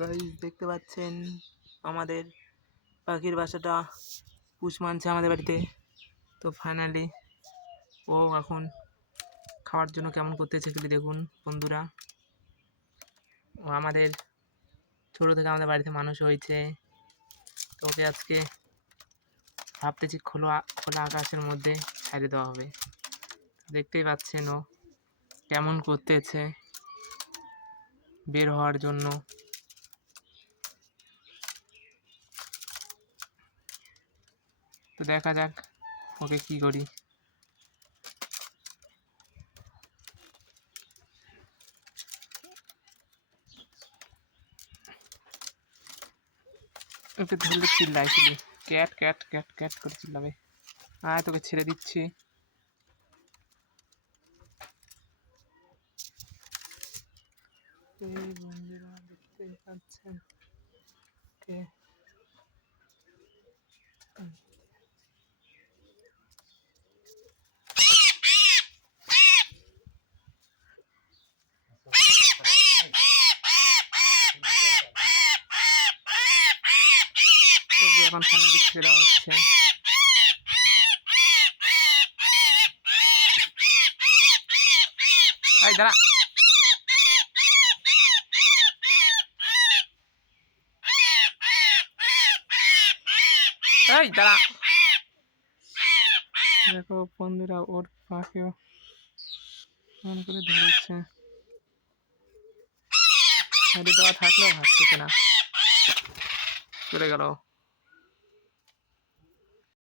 Guys দেখতে পাচ্ছেন আমাদের পাখির বাসাটা পুষ মানছে আমাদের বাড়িতে। তো ফাইনালি ও এখন খাওয়ার জন্য কেমন করতেছে খালি দেখুন বন্ধুরা। ও আমাদের ছোটো থেকে আমাদের বাড়িতে মানুষ হয়েছে। তো ওকে আজকে ভাবতেছি খোলা খোলা আকাশের মধ্যে ছাড়িয়ে দেওয়া হবে। দেখতেই পাচ্ছেন ও কেমন করতেছে বের হওয়ার জন্য। তো দেখা যাক ওকে কি করি। ওকে ধরলে চিল্লাই শুধু ক্যাট ক্যাট ক্যাট ক্যাট করে চিল্লাবে। তোকে ছেড়ে দিচ্ছি। এই বন্ধুরা দেখতে পাচ্ছেন ওকে এখন ফাইনালি ছেড়ে দেওয়া হচ্ছে। এই দাঁড়া, এই দাঁড়া। দেখো বন্ধুরা ওর পাখিও মন করে ধরেছে। ছেড়ে দেওয়া থাকলেও ভাবতেছে না, চলে গেল।